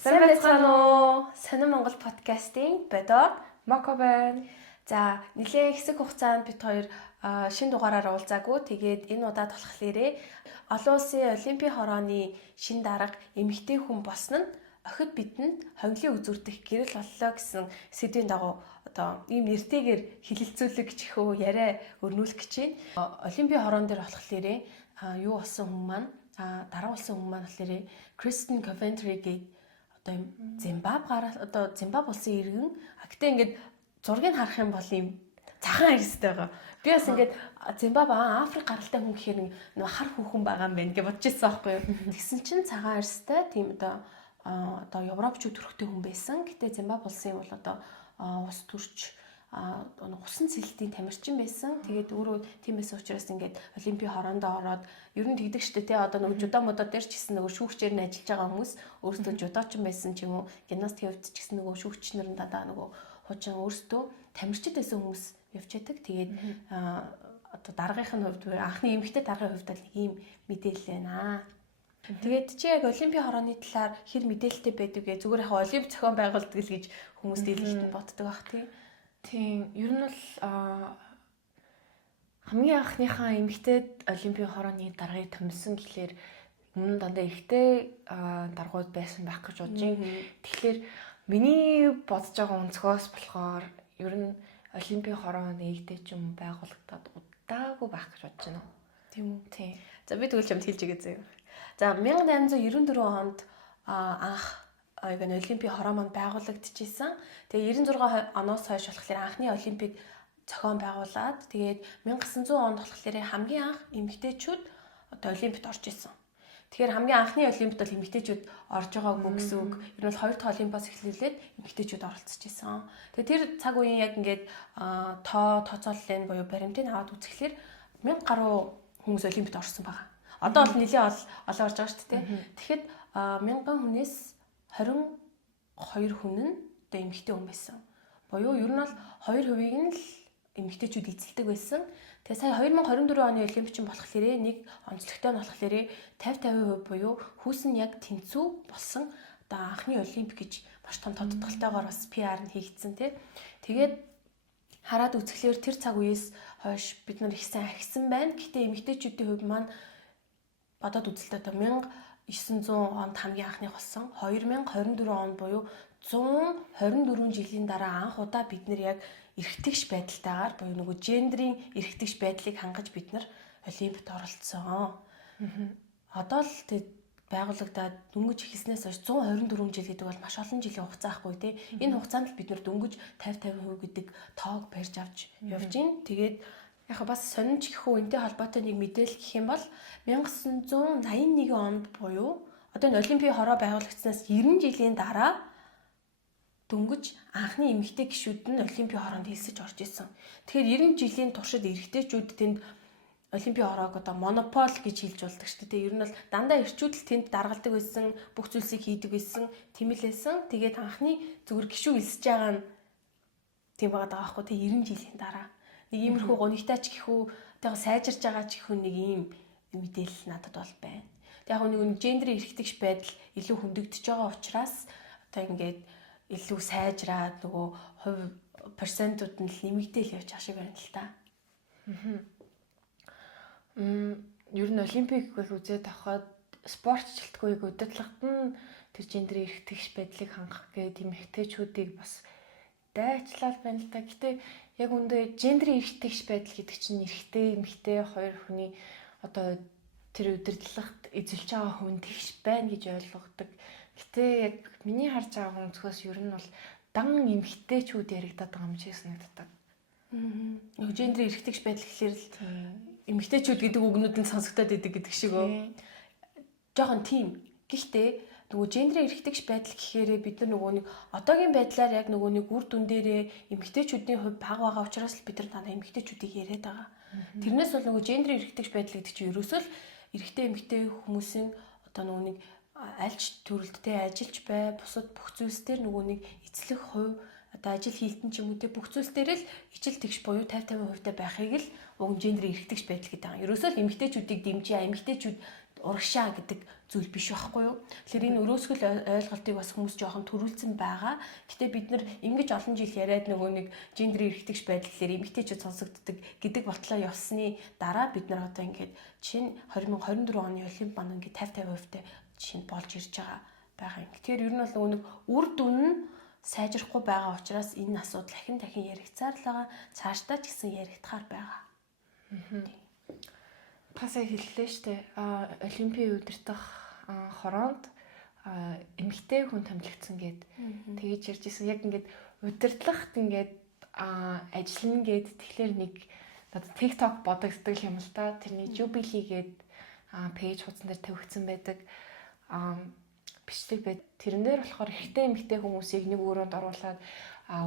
Сайн байцгаана уу? Сонин Монгол подкастын бодоод Моко байна. За, нэлээд хэсэг хугацаанд бид хоёр шинэ дугаараар уулзаагүй. Тэгээд энэ удаад болохоор олон улсын олимпийн хорооны шинэ дарга эмэгтэй хүн болсон нь охид бидэнд хонглын үзүүрдэх гэрэл боллоо гэсэн сэдвийн дагуу одоо ийм нэртэйгээр хилэлцүүлэг гэж хөө яриа өрнүүлэх гэж байна. Олимпийн хороон дээр болохоор юу болсон хүн маань дараа болсон хүн маань болохоор Кристен Coventry гэдэг одоо Зимбабwe улсын иргэн. Гэтэ ингээд зургийг харах юм бол ийм цагаан арьстай байгаа. Би бас ингээд Зимбабwe Африк гаралтай хүн гэхээр нэг хар хүүхэн байгаа юм байна гэж бодож ирсэн байхгүй юу. Тэгсэн чинь цагаан арьстай тийм одоо Европчууд төрхтэй хүн байсан. Гэтэ Зимбабwe улсын бол одоо ус төрч усан цэлтийн тамирчин байсан. Тэгээд өөрөө тийм байсан учраас ингээд олимпийн хороондоо ороод ер нь тэгдэг штэ тий одоо нөгөө жудо модо дээр ч гэсэн нөгөө шүүгчээр нь ажиллаж байгаа хүмүүс өөрсдөө жудочин байсан ч юм уу гимнастикийн хувьд ч гэсэн нөгөө шүүгчнэр нь дандаа нөгөө хуучин өөрсдөө тамирчид байсан хүмүүс явж байдаг. Тэгээд одоо даргын хувьд анхны эмэгтэй даргын хувьд л ийм мэдээлэл байна. Тэгээд чи яг олимпийн хорооны талаар хэр мэдээлэлтэй байдаг вэ? Зүгээр яг олимп зохион байгуулалт гэж хүмүүс дийлэлтэнд боддог бах тий. Тийм, ер нь бол хамгийн анхныхаа эмэгтэй олимпийн хорооны даргаыг томилсон гэхлээр өмнө нь дандаа эрэгтэй даргууд байсан байх гэж бодож байна. Тэгэхээр миний бодож байгаа өнцгөөс болохоор ер нь олимпийн хороо нэгдэж юм байгуулагдаад удаагүй байх гэж бодож байна. Тийм үү? Тийм. За би тэгвэл юмд хэлж игээ зөө. За 1894 онд анх олимпийн хороо маань байгуулагдчихсан. Тэгээ 96 оноос хойш болохоор анхны олимпийг зохион байгуулад тэгээд 1900 онд болохоор хамгийн анх эмэгтэйчүүд одоо олимпиад орж исэн. Тэгэхээр хамгийн анхны олимпиад бол эмэгтэйчүүд орж байгаагүй гэсэн үг. Ер нь бол хоёр дахь олимпиас эхлүүлээд эмэгтэйчүүд оролцож исэн. Тэгээд тэр цаг үеийн яг ингээд тооцооллын буюу баримтыг аваад үзэхлээр 1000 гаруй хүмүүс олимпиад орсон байгаа. Одоо бол нэлээд олон орж байгаа шүү дээ. Тэгэхэд 1000 хүнээс 22 хүн нь одоо эмэгтэй хүн байсан. Буюу ер нь бол 2% нь л эмэгтэйчүүд эзэлдэг байсан. Тэгээ сая 2024 оны олимпичин болохоор нэг онцлогтой нь болохоор 50-50% буюу хүүс нь яг тэнцүү болсон одоо анхны олимп гэж маш том тодтолтойгоор бас PR нь хийгдсэн тий. Тэгээд хараад үзэхлээр тэр цаг үеэс хойш бид нар их сайн ахисан байна. Гэтэ эмэгтэйчүүдийн хувьд маань бодоод үзэлтэй одоо 1900 онд хамгийн анхных болсон. 2024 онд буюу 124 жилийн дараа анх удаа бид нар яг эрхтгч байдалтайгаар буюу нөгөө гендрийн эрхтгч байдлыг хангаж бид нар олимпиад оролцсон. Одоо л тэг байгуулагдаад дөнгөж ихснээс хойш 124 жил гэдэг бол маш олон жилийн хугацаа ахгүй тий. Энэ хугацаанд л бид нар дөнгөж 50-50% гэдэг тоог барьж авч явж гин. Тэгээд яг бас сонинч гэх үү энтэй холбоотой нэг мэдээлэл гэх юм бол 1981 онд буюу одоо энэ олимпийн хороо байгуулагдсанаас 90 жилийн дараа дөнгөж анхны эмэгтэй гишүүд нь олимпийн хороонд хэлсэж орж исэн. Тэгэхээр 90 жилийн туршид эрэгтэйчүүд тэнд олимпийн хороог одоо монопол гэж хэлж болдог шүү дээ. Ер нь бол дандаа эрчүүд л тэнд даргалдаг байсан, бүх зүйлсийг хийдэг байсан, тэмэлсэн. Тэгээд анхны зүгээр гишүү хэлсэж байгаа нь тийм байгаа даахгүй тий 90 жилийн дараа. Нэг иймэрхүү гонигтай ч гэхүү тэгээ сайжирч байгаа ч гэхүү нэг ийм мэдээлэл надад бол байна. Тэг яг нэг гендрийн эрхтгч байдал илүү хөндөгдөж байгаа учраас одоо ингээд илүү сайжраад нөгөө хувь процентууд нь л нэмэгдээл явж байгаа шиг байна л та. Ер нь олимпик бол үзээд авахад спортчлалтгүйг удирдлагад нь тэр гендрийн эрхтгч байдлыг хангах гэдэг эмэгтэйчүүдийг бас дайчлал байна л та. Гэтэ яг үндэ гендрийн эрхтгч байдал гэдэг чинь эрэгтэй эмэгтэй хоёр хүний одоо тэр удирдлагад эзэлж байгаа хүн тэгш байна гэж ойлгодог. Гэтэ яг миний харж байгаа өнцгөөс ер нь бол дан эмэгтэйчүүд яригадаад байгаа юм шиг санагддаг. Нэг гендрийн эрхтгч байдал гэхэлэр л эмэгтэйчүүд гэдэг үгнүүд нь сонсогдоод идэг гэдэг шиг өө. Жохон тийм. Гэхдээ нөгөө гендрийн эрхтгч байдал гэхээр бид нар нөгөө нэг одоогийн байдлаар яг нөгөө нэг үр дүн дээрээ эмэгтэйчүүдийн хувь бага байгаа учраас л бид нар дандаа эмэгтэйчүүдийг яриад байгаа. Тэрнээс бол нөгөө гендрийн эрхтгч байдал гэдэг чинь ерөөсөө л эрэгтэй эмэгтэй хүмүүсийн одоо нөгөө нэг альч төрөлттэй ажиллаж бай, бусад бүх зүйлс дээр нөгөө нэг эзлэх хувь одоо ажил хийлтэн ч юм уу те бүх зүйлс дээр л ижил тэгш буюу 50-50% таа байхыг л уг гендрийн эрхтгч байдал гэдэг байгаа. Ерөөсөө л эмэгтэйчүүдийг дэмжиж, эмэгтэйчүүд урагшаа гэдэг зүйл биш байхгүй юу. Тэгэхээр энэ өрөөсгөл ойлголтыг бас хүмүүс жоохон төрүүлсэн байгаа. Гэтэ бид нар ингэж олон жил яриад нөгөө нэг гендер эрхтгч байдал гэхээр эмэгтэйчүүд сонсогддог гэдэг бодлоо явсны дараа бид нар одоо ингээд жишээ нь 2024 оны Олимп маань ингээд 50-50% жишээ нь болж ирж байгаа юм. Тэгэхээр ер нь бол нөгөө нэг үр дүн нь сайжрахгүй байгаа учраас энэ асуудал дахин яригцаар л байгаа. Цаашдаа ч гэсэн яригдахаар байгаа. Тасаа хэллээ штэ. Олимпийн удирдах хороонд эмэгтэй хүн томилогдсон гэд тэгэж ярьж исэн. Яг ингээд удирдлагт ингээд ажиллана гэд тэгэхээр нэг надад TikTok бодогддог юм л да. Тэрний Jubilee гэд пэйж хуудсан дээр тавигдсан байдаг. Бичлэг байд. Тэрэн дээр болохоор эрэгтэй эмэгтэй хүмүүсийг нэг өрөөнд оруулаад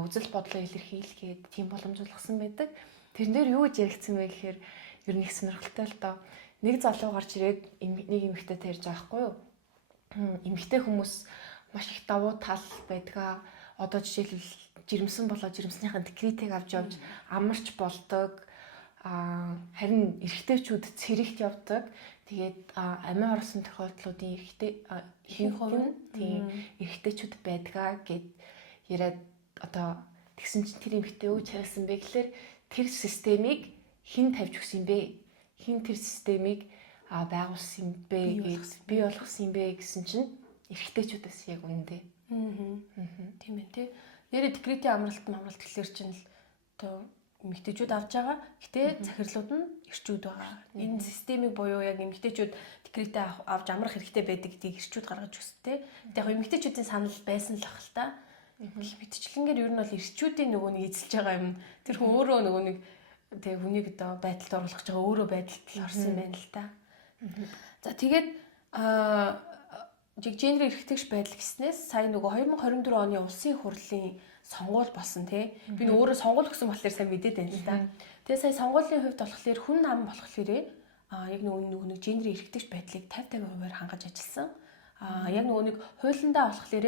үзэл бодлоо илэрхийлгээд тийм боломжуулсан байдаг. Тэрэн дээр юу гэж яригдсан бэ гэхээр ер нь их сонирхолтой л доо. Нэг залуу гарч ирээд нэг эмэгтэй тарьж байгаа хгүй юу? Эмэгтэй хүмүүс маш их давуу тал байдгаа. Одоо жишээлбэл жирэмсэн болоо жирэмснийхэн декретийг авч явж амарч болдог. Харин эрэгтэйчүүд цэрэгт явдаг. Тэгээд амиа орсон тохиолдлуудын ихэнх хувь нь тийм эрэгтэйчүүд байдгаа гэд яриад одоо тэгсэн чинь тэр эмэгтэй юу чарсан бэ гэхээр тэр системийг хэн тавьж өгсөн юм бэ? Хэн тэр системийг байгуулсан юм бэ гэж бий болгосон юм бэ гэсэн чинь эрэгтэйчүүдээс яг үнэндээ. Тийм ээ тий. Нэрэ декретийн амралт гэхэлэр чинь л одоо эмэгтэйчүүд авч байгаа. Гэтэ захирлууд нь эрчүүд байгаа. Энэ системийг буюу яг эмэгтэйчүүд декретээ авч амрах хэрэгтэй байдаг гэдгийг эрчүүд гаргаж өгсөтэй. Гэтэ яг эмэгтэйчүүдийн санал байсан л ах л та. Гэх мэтчлэнгээр ер нь бол эрчүүдийн нөгөө нэг эзэлж байгаа юм. Тэр хүн өөрөө нөгөө нэг тэг хүнийг одоо байдалд оруулах гэж байгаа өөрөө байдалд л орсон юм байна л та. За тэгээд гендер эрхтгч байдал гэснээс сая нөгөө 2024 оны улсын хурлын сонгуул болсон тий. Би өөрөө сонгуул гэсэн болохоор сайн мэдээд байна л да. Тэгээ сая сонгуулийн хувьд болохоор хүн ам болохоор яг нөгөө нэг гендер эрхтгч байдлыг 50-50%-аар хангаж ажилласан. Яг нөгөө нэг хуулиндаа болохоор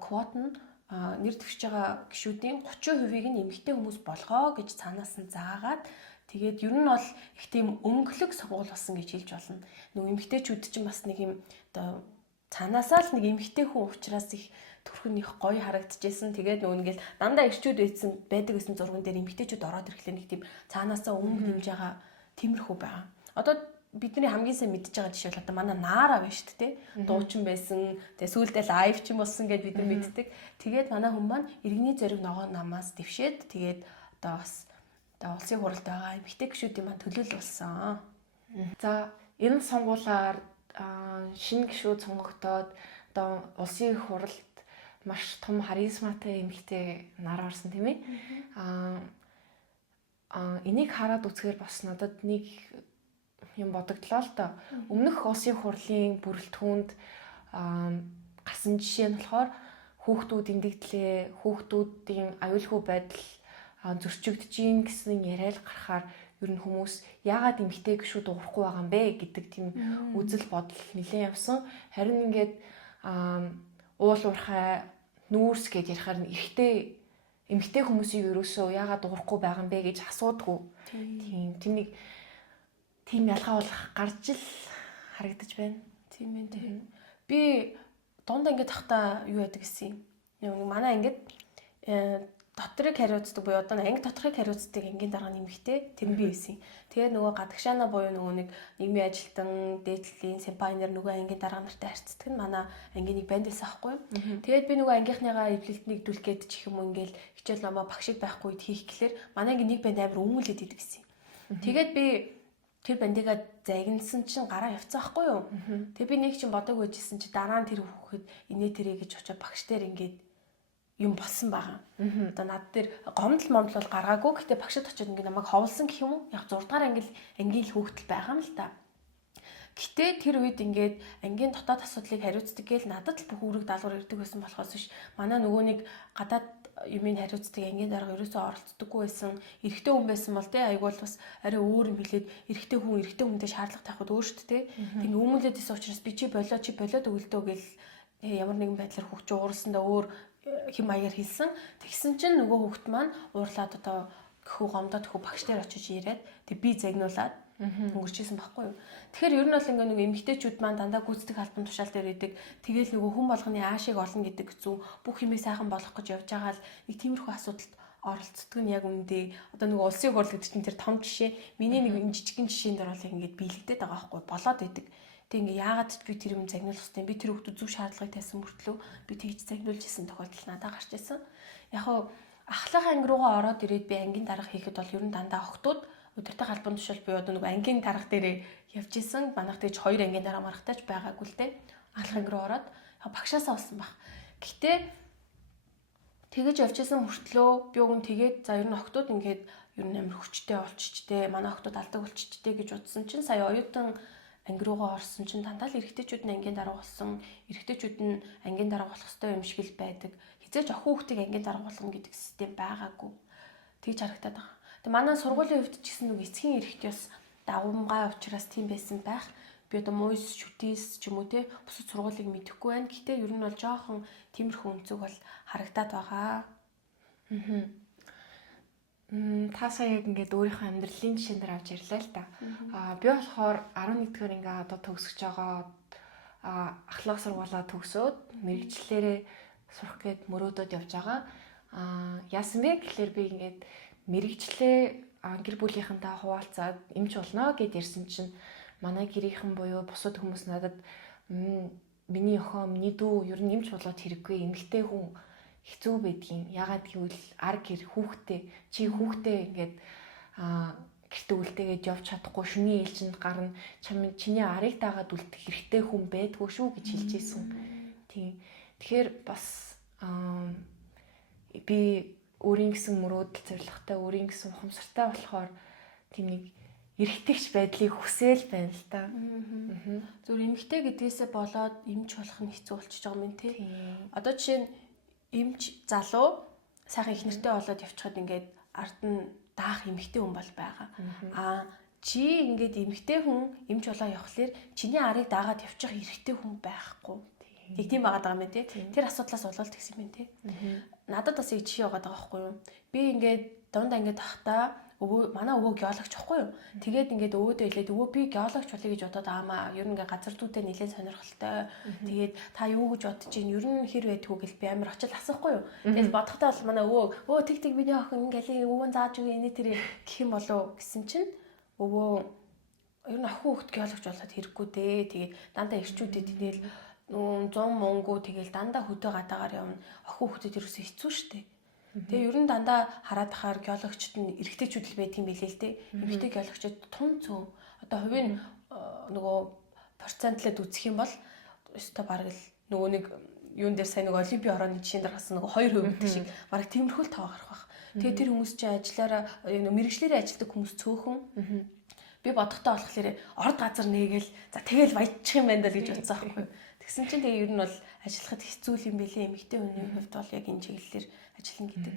квот нь нэр дэвшиж байгаа гишүүдийн 30%-ийг нь эмэгтэй хүмүүс болгоо гэж цаанаас нь заагаад тэгээд ер нь бол их тийм өнгөлөг сонгуул болсон гэж хэлж болно. Нөгөө эмэгтэйчүүд чинь бас нэг юм одоо цаанаасаа л нэг эмэгтэй хүн учраас их төрхөн их гоё харагдчихсэн. Тэгээд нөгөө ингээл дандаа ирчүүд байдаг гэсэн зурган дээр эмэгтэйчүүд ороод ирэхлээр нэг тийм цаанаасаа өнгө нэмж байгаа тиймэрхүү байгаа. Одоо бидний хамгийн сайн мэдж байгаа жишээ бол одоо манай Наара байна шүү дээ. Дуучин байсан. Тэгээ сүүлдээ лайв ч юм болсон гэдээ бид нар мэддэг. Тэгээд манай хүн маань иргэний зориг ногоо намаас дэвшээд тэгээд одоо бас одоо улсын хуралд байгаа эмэгтэй гишүүдийн маань төлөөлөл болсон. За энэ сонгуулаар шинэ гишүүд сонгогдоод одоо улсын хуралд маш том харизматай эмэгтэй нар орсон тийм ээ. Энийг хараад үзэхээр бас надад нэг юм бодогдлоо л доо. Өмнөх улсын хурлын бүрэлдэхүүнд гарсан жишээ нь болохоор хүүхдүүдийн дэгдлээ, хүүхдүүдийн аюулгүй байдал зөрчигдөж гин гэсэн яриад гарахаар ер нь хүмүүс яагаад эмэгтэй гишүүд урахгүй байгаа юм бэ гэдэг тийм үзэл бодол нэлээд явсан. Харин ингээд уул уурхай нүүрс гэж ярихаар эмэгтэй хүмүүсийг ерөөсөө яагаад урахгүй байгаа юм бэ гэж асуудгүй. Тийм ялгаа болох гарч ил харагдаж байна. Тийм ээ тийм. Би дундаа ингээд тахта юу яадаг гэсэн юм. Манай ингээд дотрыг хариуцдаг буюу одоо анги доторхыг хариуцдаг ангийн дараа нэмэгтэй тэр нь би байсан. Тэгээд нөгөө гадагшаана буюу нөгөө нэг нийгмийн ажилтан, дээдлийн симпайнер нөгөө ангийн дараа нартай харьцдаг нь манай ангийн нэг банд байсан аахгүй юу. Тэгээд би нөгөө ангийнхныгаа эвлэлд нэгдүүлэх гээд ч юм уу ингээл хичээл намаа багшиг байхгүй үед хийх гэхлээр манай ангийн нэг банд амар өмүүлээд идэг гэсэн. Тэгээд би тэр бандигаа загнасан чинь гараа явцсан аахгүй юу. Тэгээд би нэг чинь бодог байжсэн чи дараа нь тэр хүүхэд инээ тэрэ гэж очиод багш дээр ингээд юм болсон байгаа. Одоо над дээр гомдол момдол бол гаргаагүй. Гэтэ багшд очиод ингээд намайг ховлсон гэх юм уу? Яг 6 дугаар ангийн л хүүхдэл байгаа юм л та. Гэтэ тэр үед ингээд ангийн дотоод асуудлыг хариуцдаг гээл надад л бүх үүрэг даалгавар ирдэг байсан болохоос биш. Манай нөгөө нэг гадаад юмыг хариуцдаг ангийн дарга ерөөсөө оролцдоггүй байсан. Эрэгтэй хүн байсан бол тэ айгуул бас арай өөр юм хэлээд эрэгтэй хүнтэй шаардлага тавихад өөр шүү дээ. Тэг хүмүүлээдээс учраас би чи болоод өгөлдөө гэл ямар нэгэн байдлаар хөгж уурсандаа өөр хэм маягаар хэлсэн. Тэгсэн чинь нөгөө хүүхд маань уурлаад одоо гомдоод багш дээр очиж ирээд тэг би загнуулаад өнгөрчээсэн байхгүй юу. Тэгэхээр ер нь бол ингээ нэг эмэгтэйчүүд маань дандаа гүйцэтгэх албан тушаал дээр идэг. Тэгээл нөгөө хүн болгоны аашиг олно гэдэг зүүн бүх юмыг сайхан болгох гэж явж байгаа л нэг тиймэрхүү асуудалд оролцдог нь яг үндэ. Одоо нөгөө улсын хурл гэдэг чинь тэр том жишээ. Миний нэг жижигхэн жишээн дээр бол ингээ биелэгдээд байгаа байхгүй болоод идэг. Тэг ингээ яагаад ч би тэр юм загнуулах хэрэгтэй. Би тэр хүүхдүүд зөв шаардлагыг тавьсан мөртлөө би тэгж загнуулж исэн тохиолдол надад гарч ирсэн. Яг хуу ахлах анги руугаа ороод ирээд би ангийн дарга хийхэд бол ер нь дандаа охтууд удирдах албан тушаал буюу одоо нэг ангийн дарга дээрээ явж исэн. Манайх тэгж 2 ангийн дарга маргатаач байгаагүй л дээ. Ахлах анги руу ороод багшаасаа болсон баг. Гэхдээ тэгэж явж исэн мөртлөө би уг нь тэгээд за ер нь охтууд ингээд ер нь амар хүчтэй болчихжтэй. Манай охтууд алдаг болчихжтэй гэж утсан чинь сая оюутан анги руугаа орсон чинь дандаа л эрэгтэйчүүд нь ангийн дарга болсон. Эрэгтэйчүүд нь ангийн дарга болох ёстой юм шиг л байдаг. Хизээч охин хүүхдийг ангийн дарга болгоно гэдэг систем байгаагүй. Тэгж харагдаад байгаа. Тэгээ манай сургуулийн хувьд ч гэсэн нэг эцгийн эрэгт ёс дагуумгай учраас тийм байсан байх. Би одоо муйс шүтээс ч юм уу те бусад сургуулийг мэдэхгүй байна. Гэтэ ер нь бол жоохон тиймэрхүү өнцөг бол харагдаад байгаа. Та сая яг ингээд өөрийнхөө амьдралын жишээн дээр авч ярьлаа л да. Би болохоор 11-р ингээ одоо төгсөж байгаа ахлах сургуулаа төгсөөд мэрэгчлэрээ сурах гээд мөрөөдөд явж байгаа. Яасан бэ гэхэлэр би ингээд мэрэгчлээ гэр бүлийнхэнтэй хуваалцаад эмч болно гэд ярьсан чинь манай гэрийнхэн буюу бусад хүмүүс надад миний охин миний дүү ер нь эмч болоод хэрэггүй эмэгтэй хүн хэцүү байдгийн. Ягаад гэвэл ар гэр хүүхдээ чи хүүхдээ ингээд гэртээ үлдээгээд явж чадахгүй шүний ээлжинд гарна чиний арыг дагаад үлдэх хэрэгтэй хүн байдгүй шүү гэж хэлж ийсэн. Тийм. Тэгэхээр бас би өөрийн гэсэн мөрөөдөл зорилготой өөрийн гэсэн ухамсартай болохоор тийм нэг эргэтгэж байдлыг хүсээл байна л да. Зөв эмэгтэй гэдгээсээ болоод эмч болох нь хэцүү болчихж байгаа юм тий. Одоо жишээ нь эмч залуу сайхан их нэртэй болоод явчихад ингээд ард нь даах эмэгтэй хүн бол байгаа. Чи ингээд эмэгтэй хүн эмч болоо явхлаэр чиний арыг даагаад явчих эрэгтэй хүн байхгүй. Тэг тийм байгаа юм тий. Тэр асуудлаас болоод тэгсэн юм тий. Надад бас их жишээ байгаа байхгүй юу. Би ингээд дунд ангид тахта манай өвөө геологч байхгүй юу. Тэгээд ингээд өвөөдөө хэлээд өвөө би геологч болъё гэж бодоод аамаа ер нь ингээд газар дүүтэй нэлээд сонирхолтой. Тэгээд та юу гэж бодож чинь ер нь хэр байдгүй гэл би амар очил асуухгүй юу. Тэгээд бодохтой бол манай өвөө тэг миний охин ингээл өвөө зааж өгөө энэ тэр гэх юм болов гэсэн чинь өвөө ер нь охин хүүхд геологч болоод хэрэггүй дээ. Тэгээд дандаа ирчүүдэд тэгэл 100 мөнгө тэгэл дандаа хөдөө гадаагаар явна. Охин хүүхдэд ерөөсөө хэцүү шттэ. Тэгээ ер нь дандаа хараад ахаар геологчд нь эрэгтэйчүүд л байдаг юм билээ л дээ. Эмэгтэй геологчд тун цөөн. Одоо хувийн нөгөө процентлээд үзэх юм бол өстой бараг л нөгөө нэг юун дээр сайн нөгөө олимпийн орооны жишээн дээр гасан нөгөө 2% гэдэг шиг бараг тиймэрхүү л тоо гарах байх. Тэгээ тэр хүмүүс чинь ажиллаараа мэрэгчлэрээ ажилладаг хүмүүс цөөхөн. Би бодохтой болохоор орд газар нээгээл за тэгэл баяжчих юм байна даа гэж бодсон аахгүй. Тэгсэн чинь тэгээ ер нь бол ажиллахад хэцүү юм билээ. Эмэгтэй хүний хувьд бол яг энэ чиглэлээр ажиллана гэдэг.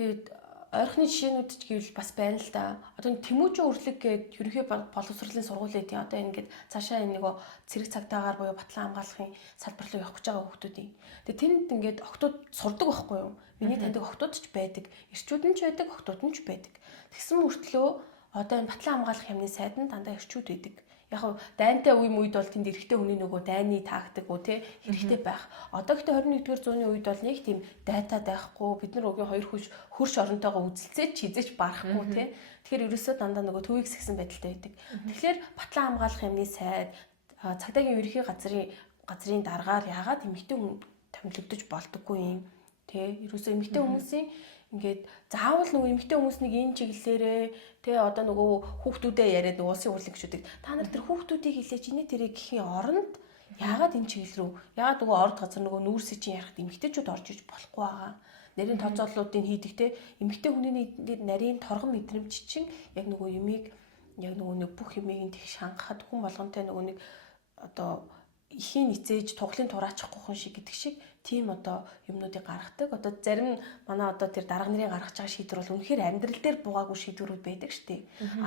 Тэгээд ойрхны жишээнүүд ч гэвэл бас байна л да. Одоо Тэмүүжин үрлэг гээд ерөнхий боловсролын сургууль эдийн одоо ингээд цаашаа энэ нөгөө цэрэг цагтаагаар буюу батлан хамгаалахын салбар руу явах гэж байгаа хүмүүсийн. Тэгээд тэнд ингээд охтууд сурдаг байхгүй юу? Миний таньдаг охтууд ч байдаг. Ирчүүд нь ч байдаг, охтууд нь ч байдаг. Тэгсэн мөртлөө одоо энэ батлан хамгаалах юмны сайд нь дандаа ирчүүд байдаг. Яг нь дайнтай үе үед бол тэнд эрэгтэй хүний нөгөө дайны тактик үү те хэрэгтэй байх. Одоо гэхдээ 21-р зууны үед бол нэг тийм дайтай байхгүй бид нар өгийн хоёр хөрш оронтойгоо үзэлцээд хизээч барахгүй те. Тэгэхээр ерөөсөө дандаа нөгөө төвийг сэгсэн байдалтай байдаг. Тэгэхээр батлан хамгаалах юмны сайд цагдаагийн ерөнхий газрын дараагаар яагаад эмэгтэй хүн томилогдож болдоггүй юм те. Ерөөсөө эмэгтэй хүмүүсийн ингээд заавал нөгөө эмэгтэй хүмүүс нэг энэ чиглэлээрээ тэ одоо нөгөө хүүхдүүдээ яриад нөгөө улсын хурлын гишүүдэг та нар тэр хүүхдүүдийг хилээч инээ тэрийг гэхийн оронд яагаад энэ чиглэл рүү яагаад нөгөө орд газар нөгөө нүүрсээ чинь ярахад эмэгтэйчүүд орж иж болохгүй байгаа нарийн тооцооллуудыг хийдэг те эмэгтэй хүний нарийн торгон мэдрэмж чинь яг нөгөө юмыг яг нөгөө нэг бүх юмыг тэгш хангахад хүн болгонтэй нөгөө нэг одоо ихийн ницээж туглын тураачихгүй хүн шиг гэдэг шиг тийм одоо юмнуудыг гаргадаг. Одоо зарим манай одоо тэр дарга нарын гаргаж байгаа шийдвэр бол үнэхээр амьдрал дээр буугаагүй шийдвэрүүд байдаг шүү дээ.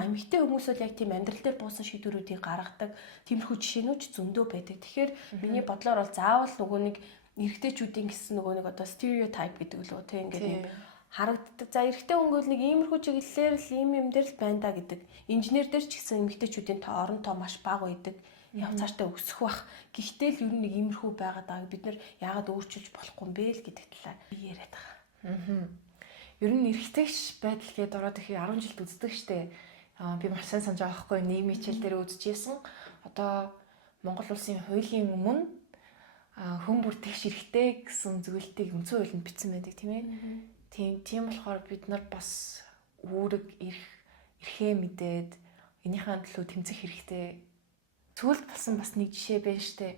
Эмэгтэй хүмүүс бол яг тийм амьдрал дээр буусан шийдвэрүүдийг гаргадаг. Тиймэрхүү жишээнүүд ч зөндөө байдаг. Тэгэхээр миний бодлоор бол заавал нөгөө нэг эрэгтэйчүүдийн гэсэн нөгөө нэг одоо стереотип гэдэг лөө тийм ингээд харагддаг. За эрэгтэй хүн бол нэг иймэрхүү чиглэлээр л юм дээр л байна да гэдэг. Инженер дээр ч гэсэн эмэгтэйчүүдийн орон тоо маш бага байдаг. Яг цаашдаа өсөх бах. Гэхдээ л ер нь нэг иймэрхүү байгаад байгаа. Бид нэр яагаад өөрчилж болохгүй юм бэ л гэдэг талаар би яриад байгаа. Ер нь эрэгтэйч байдал гээд ороод ирэхэд 10 жилд үздэг штэ. Би маш сайн санаж байгаа хгүй нийгмийн хичээл дээр үзчихсэн. Одоо Монгол улсын хуулийн өмнө хүн бүр тэгш эрэгтэй гэсэн зөвлөлтийг үндсэн хуулинд бичсэн байдаг тийм ээ. Тийм болохоор бид нар бас үүрэг эрхээ мэдээд энийхэн төлөө тэмцэх хэрэгтэй. Цөөлд болсон бас нэг жишээ байна штэ.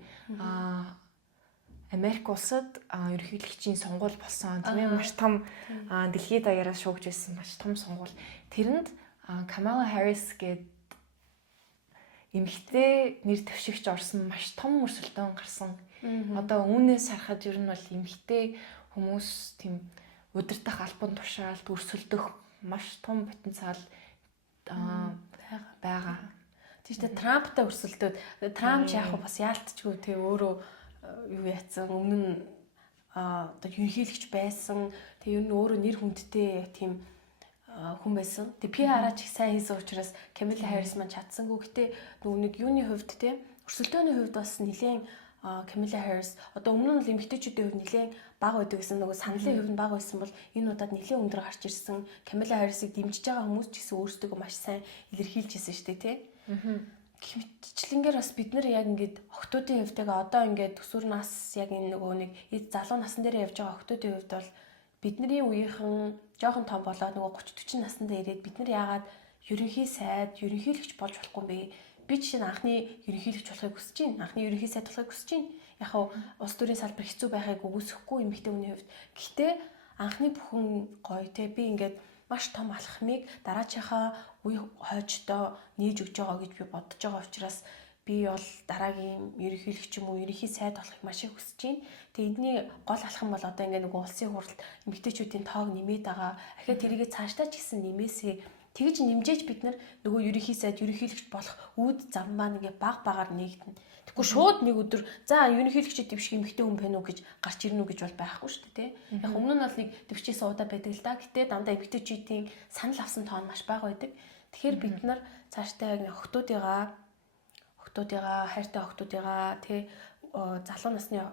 Америк улсад ерөнхийлөгчийн сонгуул болсон тийм ээ маш том дэлхийд даяараа шуугж байсан маш том сонгуул. Тэрэнд Камала Харрис гээд эмэгтэй нэр дэвшигч орсон маш том өрсөлдөөн гарсан. Одоо үүнээс харахад ер нь бол эмэгтэй хүмүүс тийм удирдах албан тушаалд өрсөлдөх маш том потенциал байгаа. Тиймээ Трамптай өрсөлдөөд Трамп яг бас яалтчгүй те өөрөө юу яатсан өмнө нь одоо ерөнхийлөгч байсан. Тэг ер нь өөрөө нэр хүндтэй тийм хүн байсан. Тэг PR-аач их сайн хийсэн учраас Камила Харрис маань чадсангүй. Гэтэ нөгөө нэг юуны хувьд те өрсөлдөөний хувьд бас нэлээд Камила Харрис одоо өмнө нь бол эмэгтэйчүүдийн хувьд нэлээд бага байдаг гэсэн нөгөө саналын хувьд бага байсан бол энэ удаад нэлээд өндөр гарч ирсэн. Камила Харрисыг дэмжиж байгаа хүмүүс ч гэсэн өөрсдөө маш сайн илэрхийлж ирсэн шүү дээ те. Гэмтчлэнгээр бас бид нар яг ингээд охтуудын хувьтайгаа одоо ингээд төсвөр нас яг энэ нөгөө нэг залуу насн дээр явж байгаа охтуудын хувьд бол бидний үеийнхэн жоохон том болоод нөгөө 30 40 наснда ирээд бид нар яагаад ерөнхий сайд ерөнхийлөгч болж болохгүй юм бэ? Би жишээ нь анхны ерөнхийлөгч болохыг хүсэж байна. Анхны ерөнхий сайд болохыг хүсэж байна. Яг хав улс төрийн салбар хэцүү байхыг үгүйсэхгүй эмэгтэй хүний хувьд. Гэхдээ анхны бүхэн гоё те би ингээд маш том алхмыг дараачихаа үе хойждоо нээж өгч байгаа гэж би бодож байгаа учраас би бол дараагийн ерөнхийлөгч юм уу ерөнхий сайд болохыг маш их хүсэж байна. Тэгээ энэний гол алхам бол одоо ингээд нэг улсын хурлд эмэгтэйчүүдийн тоог нэмээд байгаа. Ахиад тэрийгэ цаашдаа ч гэсэн нэмээсэй. Тэгж нэмжээж бид нар нөгөө ерөнхий сайд ерөнхийлөгч болох үүд зам маань ингээд баг нээгдэнэ. Тэгэхгүй шууд нэг өдөр за ерөнхийлөгчд дэвших эмэгтэй хүн байна уу гэж гарч ирнэ үү гэж бол байхгүй шүү дээ тий. Яг өмнө нь бол нэг дэвшижсэн удаа байдаг л да. Гэтэ дандаа эмэгтэйчүүдийн санал авсан тоон маш бага байдаг. Тэгэхээр бид нар цаашдаа яг охтуудыгаа хайртай охтуудыгаа тий залуу насны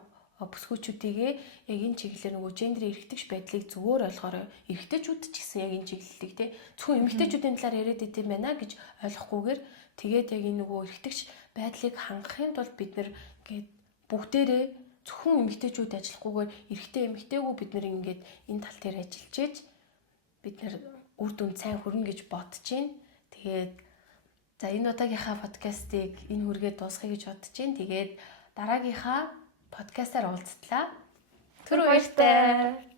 бүсгүүчүүдийгээ яг энэ чиглэлээр нөгөө гендер эрхтгч байдлыг зөвөр ойлгоорой. Эрхтэйчүүд ч гэсэн яг энэ чиглэлийг тий зөвхөн эмэгтэйчүүдийн талаар яриад идэм байна гэж ойлгохгүйгээр тэгээд яг энэ нөгөө эрхтгч байдлыг хангахын тулд бид нар ингээд бүгдээрээ зөвхөн эмэгтэйчүүд ажиллахгүйгээр эрхтэй эмэгтэйгөө бид нар ингээд энэ тал дээр ажиллаж ээж бид нар үр дүнд сайн хүрнэ гэж бодож байна. Тэгээд за энэ удаагийнхаа подкастыг энэ хүргээд дуусгая гэж бодож байна. Тэгээд дараагийнхаа подкастаар уулзтлаа. Түр баяртай.